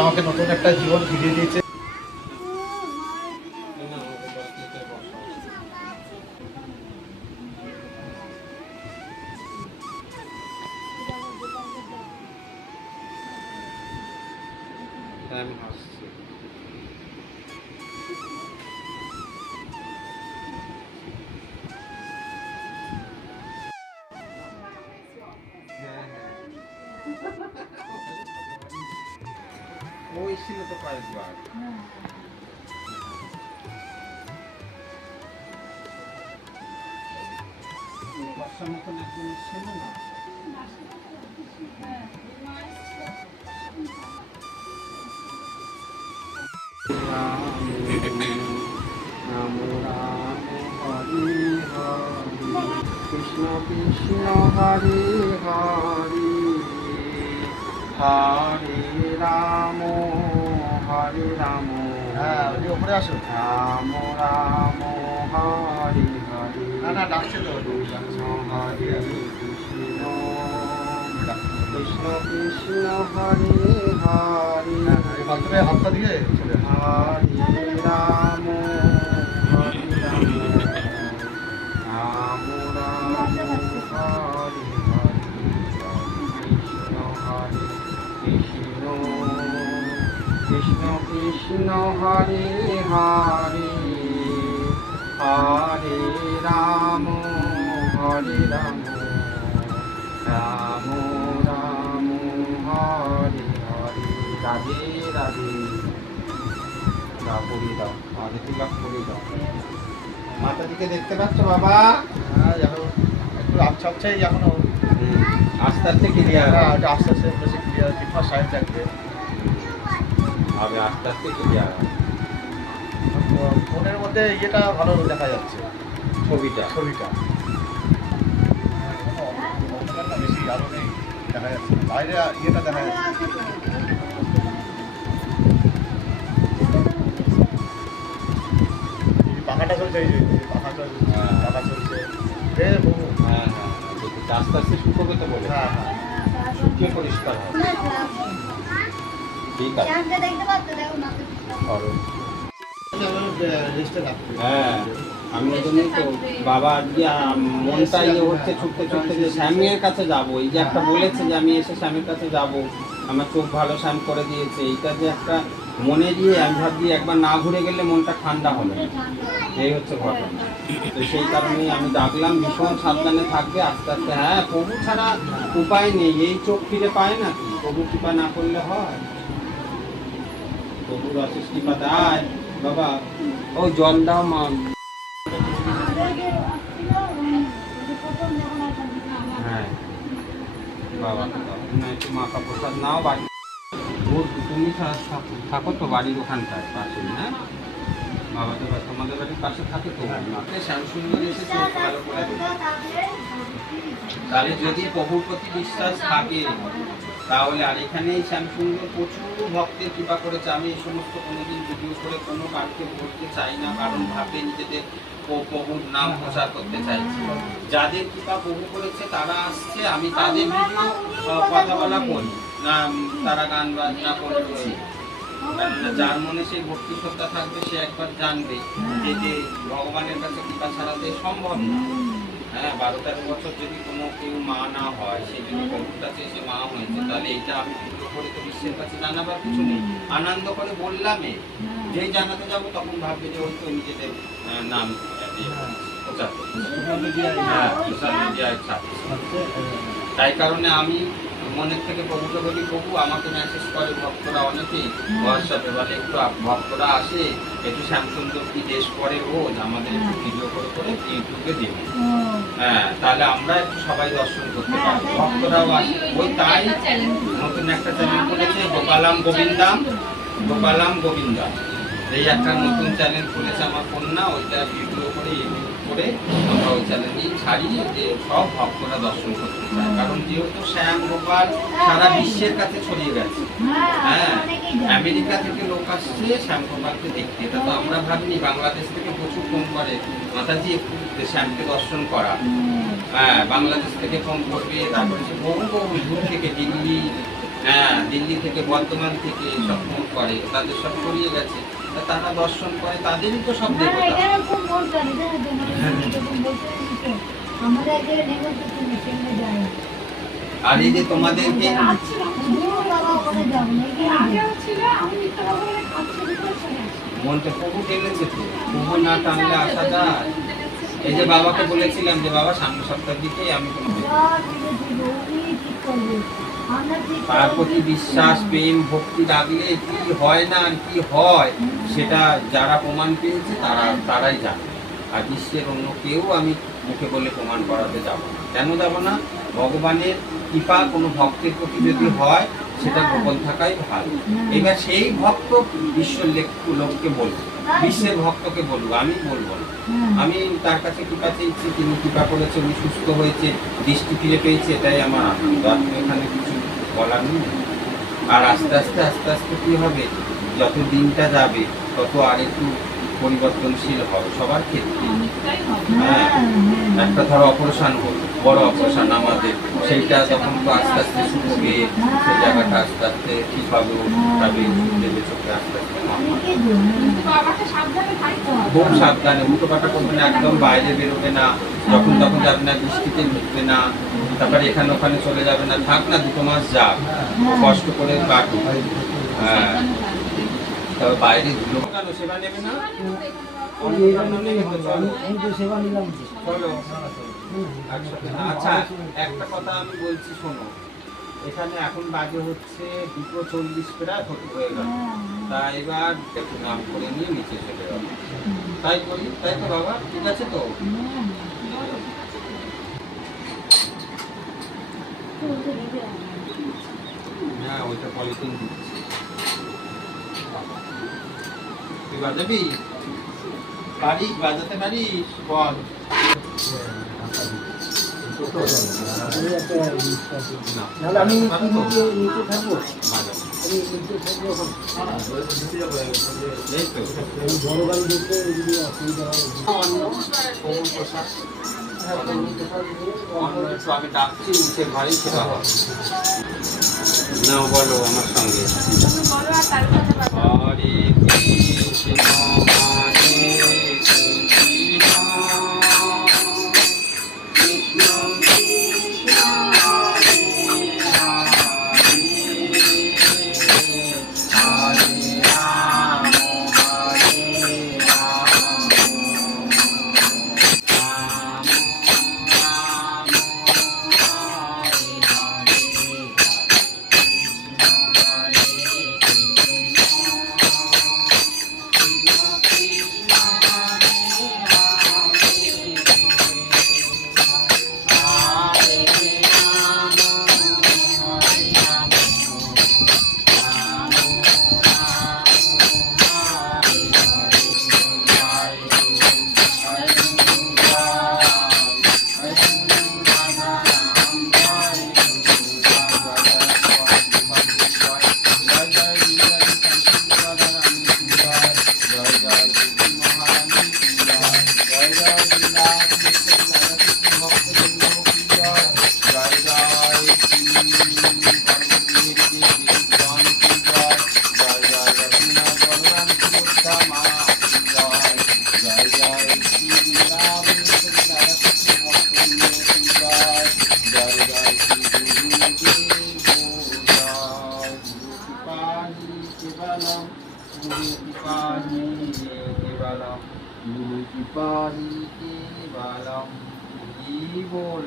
আমাকে নতুন একটা জীবন ফিরিয়ে দিয়েছে। ওই ছিল তো কয়েকবার। বর্ষার মতন একদম ছিল না। কৃষ্ণ কৃষ্ণ হরে হরে হরে রাম হ্যাঁ, ওই উপরে আসো। রাম রাম হরে হরে না না, ডাকছে তো। হরে কৃষ্ণ কৃষ্ণ কৃষ্ণ হরে হরে বাথরুমে হাতটা দিয়ে চলে হরে রাম হরে রাম রাম রাম হরে হরে কৃষ্ণ কৃষ্ণ কৃষ্ণ হরে হরে হরে রাম রাম রাম হরে হরে। রাধে রাধে। দাও পড়িয়ে দাও, আমাদের তিলক পড়িয়ে দাও। মাতাজিকে দেখতে পাচ্ছ বাবা? হ্যাঁ, এখন একটু আবছা আবছাই এখনো। আস্তে আস্তে ক্লিয়ার আস্তে আস্তে বেশি ক্লিয়ার, জিফার সাইড থাকবে। হবে, আস্তে আস্তে ক্লিয়ার। ফোনের মধ্যে ইয়েটা ভালো দেখা যাচ্ছে, ছবিটা বেশি আলো নেই, দেখা যাচ্ছে না। বাইরে ইয়েটা দেখা যাচ্ছে। পাখাটা চলছে, এই যে পাখা চলছে। হ্যাঁ হ্যাঁ, আস্তে আস্তে শুকোবে তো বলে। হ্যাঁ হ্যাঁ, শুকিয়ে পরিষ্কার হবে। ঠিক আছে, করো। হ্যাঁ, আমি ওই জন্যই তো বাবা আজকে মনটা ইয়ে হচ্ছে ছুটতে ছুটতে যে স্বামীর কাছে যাব। এই যে একটা বলেছে যে আমি এসে স্বামীর কাছে যাব, আমার চোখ ভালো স্বামী করে দিয়েছে, এইটা যে একটা মনে দিয়ে আমি ভাবছি একবার না ঘুরে গেলে মনটা ঠান্ডা হবে। এই হচ্ছে ঘটনা। তো সেই কারণেই আমি ডাকলাম, ভীষণ সাবধানে থাকবে, আস্তে আস্তে। হ্যাঁ, প্রভু ছাড়া উপায় নেই, এই চোখ ফিরে পায় না কি? প্রভু কৃপা না করলে হয়? প্রভুর অশেষ কৃপা দেয় বাবা। ও জল দাও মা। হ্যাঁ বাবা, না একটু মাখা প্রসাদ নাও। বাড়ি তুমি থাকো তো বাড়ির ওখানটায় পাশে? হ্যাঁ বাবা, তো তোমাদের বাড়ির পাশে থাকে তো। শ্যামসুন্দর এসে চোখ ভালো করে দেবে। তাহলে যদি প্রভুর প্রতি বিশ্বাস থাকে তাহলে। আর এখানে শ্যামসুন্দর প্রচুর ভক্তের কৃপা করেছে। আমি এই সমস্ত কোনোদিন ভিডিও করে কোনো কারকে বলতে চাই না, কারণ ভাবে নিজেদের প্রভুর নাম প্রচার করতে চাইছি। যাদের কৃপা প্রভু করেছে তারা আসছে, আমি তাদের ভিডিও কথা বলা করি না, তারা গান বাজনা করছে। কেননা যার মনে সেই ভক্তি শ্রদ্ধা থাকবে সে একবার জানবে যে ভগবানের কাছে কৃপা ছাড়াতে সম্ভব না। হ্যাঁ, 12-13 বছর যদি কোনো কেউ মা না হয়, সে যদি প্রভুর কাছে এসে মা হয়েছে, তাহলে এটা আমি ভিডিও করে তো বিশ্বের কাছে জানাবার কিছু নেই। আনন্দ করে বললামে, যেই জানাতে যাব তখন ভাববে যে ওই তো নিজেদের নাম প্রচার করছে। হ্যাঁ, সোশ্যাল মিডিয়ায় ছাড়ছে। তাই কারণে আমি মনের থেকে প্রভুকে বলি, প্রভু আমাকে মেসেজ করে ভক্তরা অনেকেই হোয়াটসঅ্যাপে, বলে একটু ভক্তরা আসে, একটু শ্যামসুন্দর কি দেশ পরে রোজ আমাদের একটু ভিডিও করে করে ইউটিউবে দিবে। হ্যাঁ, তাহলে আমরা একটু সবাই দর্শন করতে পারবো, ভক্তরাও আসে। ওই তাই নতুন একটা চ্যানেল করেছে, গোপালাম গোবিন্দাম। এই একটা নতুন চ্যানেল খুলেছে আমার কন্যা, ওইটা ভিডিও করে এডিট করে আমরা ওই চ্যানেলেই ছাড়ি, যে সব ভক্তরা দর্শন করতে চায়। কারণ যেহেতু শ্যাম গোপাল সারা বিশ্বের কাছে ছড়িয়ে গেছে, হ্যাঁ, আমেরিকা থেকে লোক আসছে শ্যাম গোপালকে দেখতে। এটা তো আমরা ভাবিনি, বাংলাদেশ থেকে প্রচুর ফোন করে, মাতাজি একটু শ্যামকে দর্শন করা। হ্যাঁ, বাংলাদেশ থেকে ফোন করবে, তারপরে যে বহু বহু দূর থেকে দিল্লি, হ্যাঁ দিল্লি থেকে বর্ধমান থেকে সব ফোন করে, তাদের সব ছড়িয়ে গেছে, তারা দর্শন করে, তাদেরই তো সব দেবতা। আর এই যে তোমাদেরকে মনটা প্রভু টেনেছে তো, প্রভু না টানলে আসা যায়। এই যে বাবাকে বলেছিলাম যে বাবা সামনের সপ্তাহের দিকে আমি তার প্রতি বিশ্বাস প্রেম ভক্তি রাখলে কি হয় না আর কি হয় সেটা যারা প্রমাণ পেয়েছে তারাই জানে। আর বিশ্বের অন্য কেউ আমি মুখে বলে প্রমাণ করাতে যাব না। কেন যাব না? ভগবানের কৃপা কোনো ভক্তের প্রতি যদি হয় সেটা গোপন থাকাই ভালো। এবার সেই ভক্ত বিশ্বের লোককে বলবো, বিশ্বের ভক্তকে বলবো, আমি বলবো না। আমি তার কাছে কৃপা চেয়েছি, তিনি কৃপা করেছে, উনি সুস্থ হয়েছে, দৃষ্টি ফিরে পেয়েছে, এটাই আমার আনন্দ। আর এখানে কিছু বলার নেই। আর আস্তে আস্তে কি হবে, যত দিনটা যাবে তত আর একটু পরিবর্তনশীল হবে সবার ক্ষেত্রে। হ্যাঁ, একটা ধরো অপারেশন হলো, বড় অপারেশন আমাদের, সেইটা তখন তো আস্তে আস্তে শুকবে, সেই জায়গাটা আস্তে আস্তে ঠিক হবে, তবে দেবে চোখে আস্তে আস্তে খুব সাবধানে উল্টোপাটা করবে না, একদম বাইরে বেরোবে না, যখন তখন যাবে না, বৃষ্টিতে ঢুকবে না, তারপরে এখানে ওখানে চলে যাবে না, থাক না 2 মাস যাক, কষ্ট করে কাটুক। হ্যাঁ, তবে বাইরে ধুলো কেন সেবা নেবে না? আচ্ছা, একটা কথা আমি বলছি শোনো, এখানে এখন বাজে হচ্ছে 2:40 প্রায় হয়ে গেল। তা এবার একটু নাম করে নিয়ে নিচে চলে যাবো, তাই করি, তাই তো বাবা? ঠিক আছে তো? হ্যাঁ, ওইটা পলিথিন দিচ্ছি। তুই বাজাবি? পারিস বাজাতে পারিস? বল। আমি নিচে থাকবো, বড় গাড়ি দেখলে যদি অসুবিধা হয়। আমি ডাকছি নিচে ঘরে সেবা হবে না, বলো আমার সঙ্গে। হরে কৃষ্ণ হরে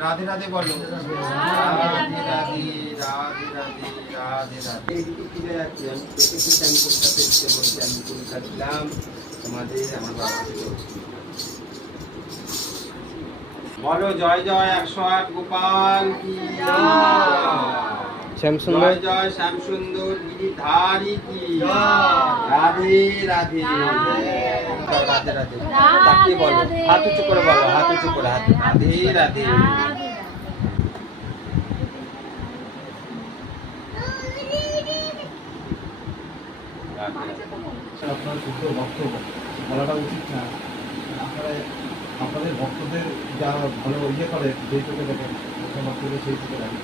রাধে রাধে বলো। রাধে রাধে রাধে রাধে রাধে রাধে। এইদিকে ফিরে যাচ্ছি আমি, দেখেছি আমি কলকাতা এসে বলছি, আমি কলকাতা ছিলাম তোমাদের আমার বাবাকে বলো জয় জয় 108 গোপাল কি জয়, জয় জয় শ্যামসুন্দর গিরিধারী কি জয়, রাধে রাধে রাধে রাধে রাধে তাকিয়ে বলো, হাত উঁচু করে বলো, হাত উঁচু করে, হাত রাধে রাধে। আপনার শুদ্ধ ভক্ত বলাটা উচিত না। আপনারা আপনাদের ভক্তদের যা ভালো ইয়ে করে, যেই চোখে দেখেন ভক্তদের সেই চোখে রাখেন।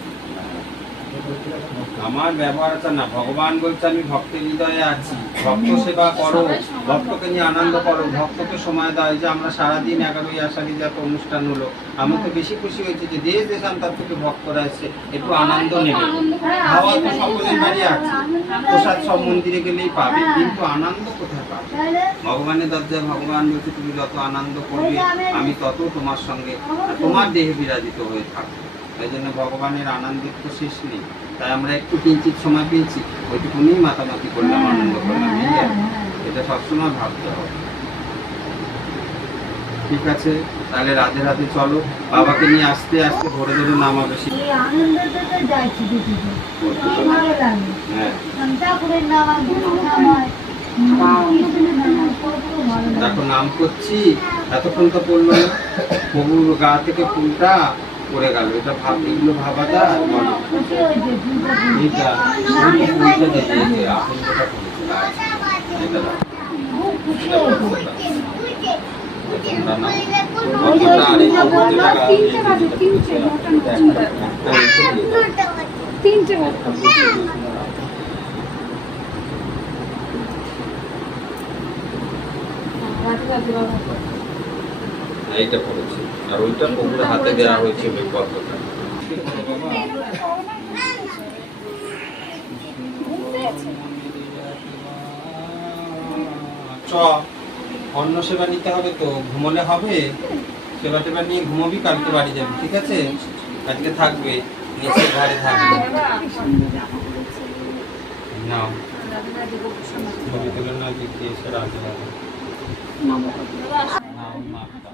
আমার ব্যবহারটা না, ভগবান বলছে আমি ভক্তের হৃদয়ে আছি, ভক্ত সেবা করো, ভক্তকে নিয়ে আনন্দ করো, ভক্তকে সময় দাও। এই যে আমরা সারাদিন 11ই আষাঢ়ি যত অনুষ্ঠান হলো, আমি তো বেশি খুশি হয়েছি যে দেশ দেশান্তর থেকে ভক্তরা এসে একটু আনন্দ নেবে। খাওয়া তো সকলের বাড়ি আছে, প্রসাদ সব মন্দিরে গেলেই পাবে, কিন্তু আনন্দ কোথায় পাবে? ভগবানের দরজায় ভগবান বলছে তুমি যত আনন্দ করবে আমি তত তোমার সঙ্গে তোমার দেহে বিরাজিত হয়ে থাকবো। এই জন্য ভগবানের আনন্দের তো শেষ নেই। তাই আমরা একটু কিঞ্চিত সময় পেয়েছি, ওইটুকুনি মাতামাতি করলাম, আনন্দ করলাম, এই আর কি। এটা সবসময় ভাবতে হবে। ঠিক আছে, তাহলে রাধে রাধে চলো, বাবাকে নিয়ে আস্তে আস্তে ধরে ধরে নামাবে। হ্যাঁ দেখো নাম করছি, এতক্ষণ তো পড়লো না, প্রভুর গা থেকে ফুলটা পড়ে গেল। এটা ভাব, এগুলো ভাবা যায়? এইটা ফুলটা দেখে আপনটা এইটা পড়েছে, আর ওইটা প্রভুর হাতে দেওয়া হয়েছে বেলপত্রটা। চ অন্য সেবা নিতে হবে তো, ঘুমোলে হবে? সেবা টেবা নিয়ে ঘুমোবি, কালকে বাড়ি যাবি, ঠিক আছে? আজকে থাকবে, নিচের ঘরে থাকবে। নাও ছবি তুলে না দিকে এসে রাধে রাধে নাও মাপটা।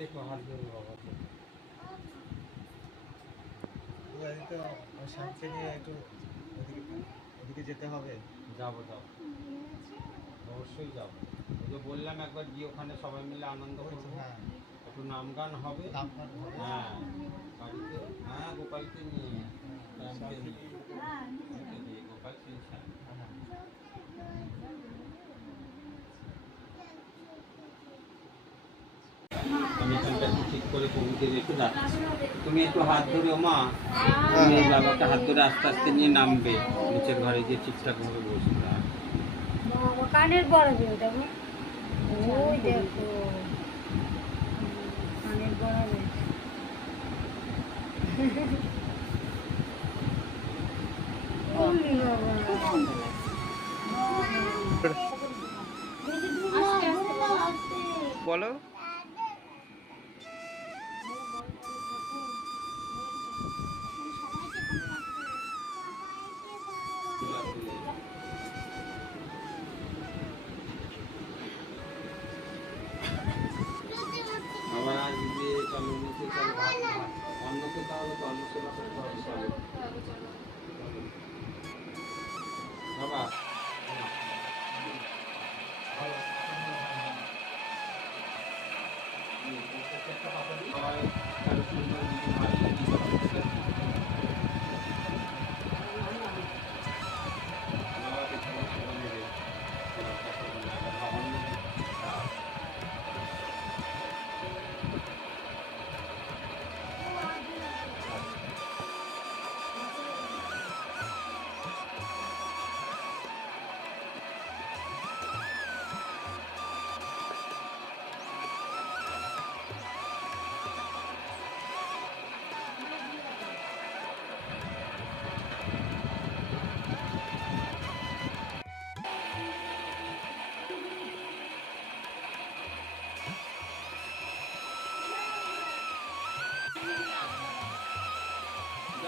দেখো হাত ধরে বাবাকে। শান্তি নিয়ে একটু ওদিকে যেতে হবে। যাবো যাবো, অবশ্যই যাবো। ওই যে বললাম একবার গিয়ে ওখানে সবাই মিলে আনন্দ করবো, হ্যাঁ একটু নাম গান হবে। হ্যাঁ বাড়িতে, হ্যাঁ গোপালকে নিয়ে, গোপাল চিনছেন। আমি এখানটা একটু ঠিক করে প্রভুকে রেখে যাচ্ছি, তুমি একটু হাত ধরে মা, তুমি এই বাবাকে হাত ধরে আস্তে আস্তে নিয়ে নামবে নিচের ঘরে গিয়ে ঠিকঠাক ভাবে বসবে। কানের বড় দিয়ে দেখো, ওই দেখো কানের বড় বলো। আবার আসবে, চলো নিচে চলো, অন্নকে তাহলে তো অন্ন সেবা করতে হবে। চলো বাবা,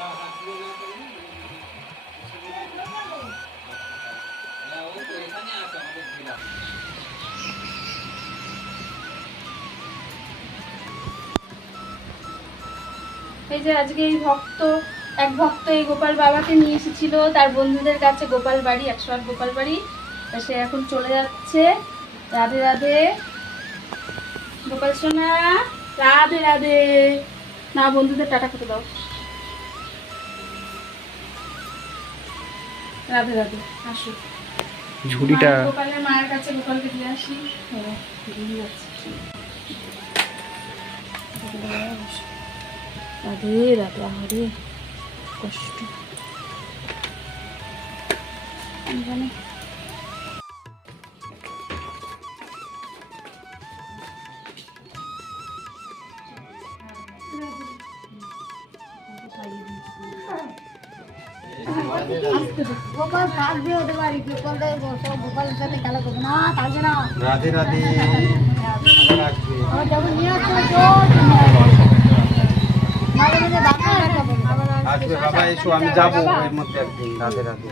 এই যে আজকে এই এক ভক্ত এই গোপাল বাবাকে নিয়ে এসেছিল তার বন্ধুদের কাছে গোপাল বাড়ি 108 গোপাল বাড়ি। তা সে এখন চলে যাচ্ছে। রাধে রাধে গোপাল সোনা, রাধে রাধে। না বন্ধুদের টাটা করে দাও। রাধে রাধে। আসো ঝুড়িটা গোপালের মায়ের কাছে গোপালকে দিয়ে আসি। দিয়ে যাচ্ছে। রাধে রাধে। আরে কষ্ট জানি। গোপাল থাকবে ওদের বাড়িতে, সব গোপালের সাথে খেলা করবে না, থাকবে না। রাধে রাধে। আবার আসবে। আবার যখন নিয়ে আসবে মাঝে মাঝে ডাক্তার দেখাবো। আসবে বাবা, এসো, আমি যাবো এর মধ্যে একদিন। রাধে রাধে।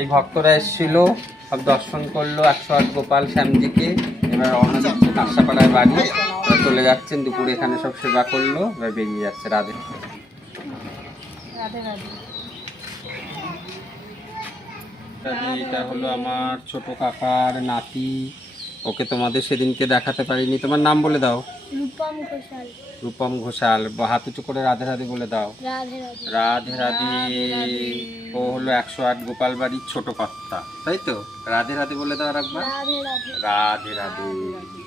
এই ভক্তরা এসেছিল, সব দর্শন করলো 108 গোপাল শ্যামজিকে। এবার রওনা দিচ্ছে কাঁসাপাড়ার বাড়ি। এবার চলে যাচ্ছেন, দুপুরে এখানে সব সেবা করলো, এবার বেরিয়ে যাচ্ছে। রাধে রাধে রাধে। এটা হলো আমার ছোট কাকার নাতি। ওকে তোমাদের সেদিনকে দেখাতে পারিনি। তোমার নাম বলে দাও। রূপম ঘোষাল। রূপম ঘোষাল। হাত উঁচু করে রাধে রাধে বলে দাও। রাধে রাধে। রাধে রাধে। ও হলো 108 গোপাল বাড়ির ছোট কর্তা, তাই তো? রাধে রাধে বলে দাও আর একবার। রাধে রাধে। রাধে রাধে।